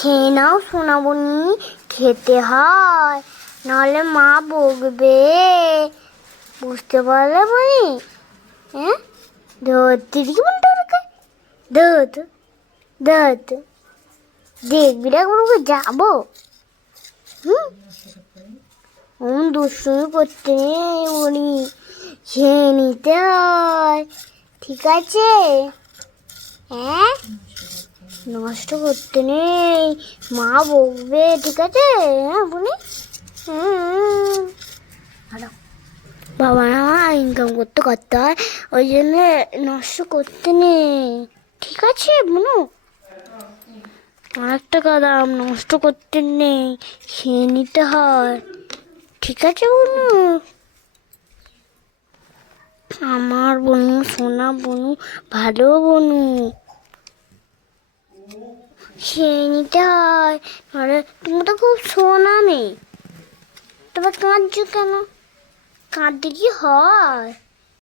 খেয়ে নাও সোনাবনি, খেতে হয়, নাহলে মা বকবে, বুঝতে পারলে বনি? হ্যাঁ, ধরতে দিকে মন দরকার, ধরতো ধরতো, দেখবি রে একবার যাবো। দুষ্টুমি করতে নেই বলি, খেয়ে নিতে হয়, ঠিক আছে? হ্যাঁ, নষ্ট করতে নেই, মা বকবে, ঠিক আছে? হ্যাঁ বলি, বাবা না ইনকাম করতে করতে হয়, ওই জন্য নষ্ট করতে নেই, ঠিক আছে বুনু? অনেক টাকা দাম, নষ্ট করতে নেই, খেয়ে নিতে হয়, ঠিক আছে বুনু? আমার বনু, সোনা বনু, ভালো বনু, খেয়ে নিতে হয়, আরে তুমি তো খুব সোনা মেয়ে, তবে কাঁদছো কেন? কাঁদতে কি হয়?